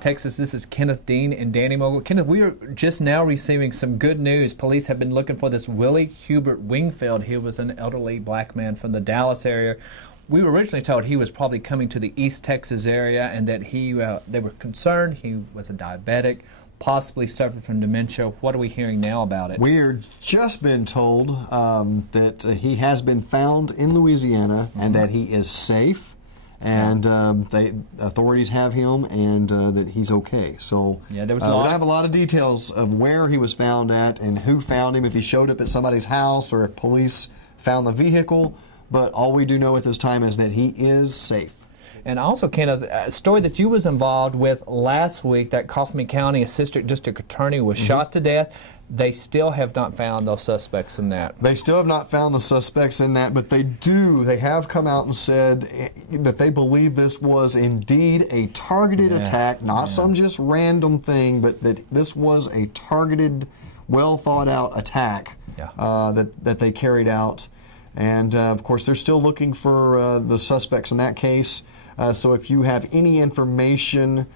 East Texas. This is Kenneth, Dean, and Danny Mogle. Kenneth, we are just now receiving some good news. Police have been looking for this Willie Hubert Wingfield. He was an elderly black man from the Dallas area. We were originally told he was probably coming to the East Texas area and that they were concerned he was a diabetic, possibly suffered from dementia. What are we hearing now about it? We're just been told that he has been found in Louisiana and that he is safe. And authorities have him, and that he's okay. So yeah, we don't have a lot of details of where he was found at and who found him, if he showed up at somebody's house or if police found the vehicle. But all we do know at this time is that he is safe. And also, Kenneth, a story that you was involved with last week, that Kaufman County Assistant District Attorney was shot to death. They still have not found those suspects in that. They still have not found the suspects in that, but they have come out and said that they believe this was indeed a targeted attack, not some just random thing, but that this was a targeted, well thought out attack that they carried out. And of course, they're still looking for the suspects in that case. So if you have any information,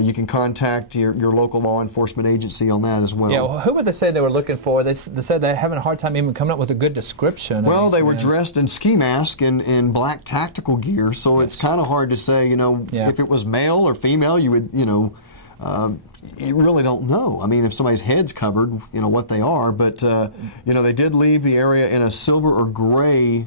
you can contact your local law enforcement agency on that as well. Yeah, well, who would they say they were looking for? They said they're having a hard time even coming up with a good description. Well, they were dressed in ski masks and black tactical gear, so it's kind of hard to say, if it was male or female, you would, you really don't know. I mean, if somebody's head's covered, what they are, but, they did leave the area in a silver or gray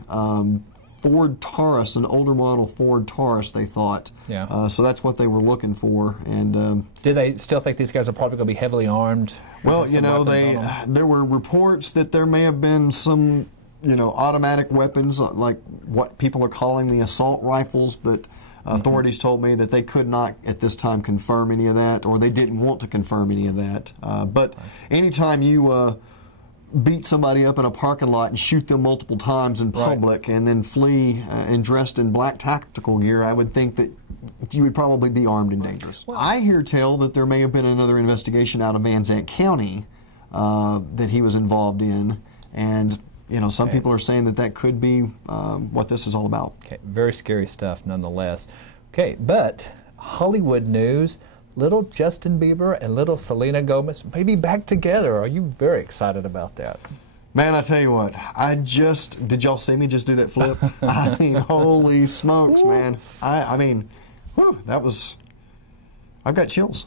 Ford Taurus, an older model Ford Taurus, they thought. Yeah. So that's what they were looking for. And do they still think these guys are probably going to be heavily armed? Well, there were reports that there may have been some, automatic weapons, like what people are calling the assault rifles, but authorities told me that they could not at this time confirm any of that, or they didn't want to confirm any of that. But anytime you beat somebody up in a parking lot and shoot them multiple times in public and then flee and dressed in black tactical gear, I would think that you would probably be armed and dangerous. Well, I hear tell that there may have been another investigation out of Van Zandt County that he was involved in, and some people are saying that could be what this is all about. Okay, very scary stuff nonetheless. Okay, but Hollywood news. Little Justin Bieber and little Selena Gomez may be back together. Are you very excited about that? Man, I tell you what, did y'all see me just do that flip? I mean, holy smokes, man. I mean, whew, I've got chills.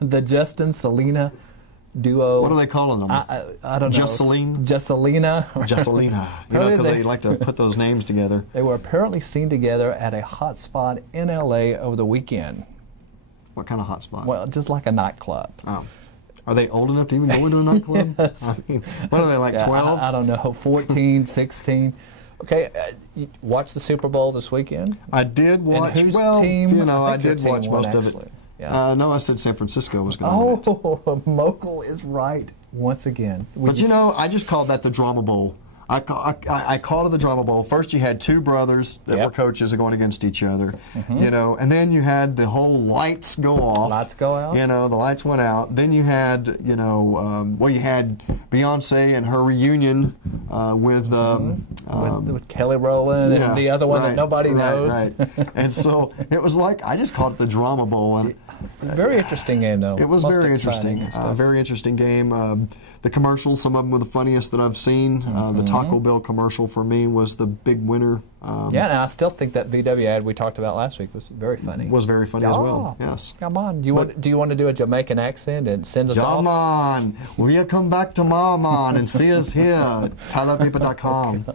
The Justin-Selena duo. What are they calling them? I don't know. Juscelina? Juscelina. Juscelina. Because they like to put those names together. They were apparently seen together at a hot spot in L.A. over the weekend. What kind of hot spot? Well, just like a nightclub. Oh. Are they old enough to even go into a nightclub? Yes. I mean, what are they, like 12? I don't know, 14, 16. Okay, you watched the Super Bowl this weekend? I did watch. And whose team? I did watch most of it. Yeah. No, I said San Francisco was going to win it. Mogle is right once again. But I just called that the Drama Bowl. I called it the Drama Bowl. First, you had two brothers that were coaches going against each other, and then you had the whole lights go off. Lights go out. The lights went out. Then you had, you had Beyonce and her reunion with Kelly Rowland and the other one that nobody knows. Right. And so it was like, I just called it the Drama Bowl. And very interesting game, though. It was very interesting. Very interesting game. The commercials, some of them were the funniest that I've seen. The Taco Bell commercial for me was the big winner. And I still think that VW ad we talked about last week was very funny. Was very funny as well. Yes. Come on. Do you want to do a Jamaican accent and send us off? Come on. We'll come back tomorrow, man, and see us here at TylerPaper.com.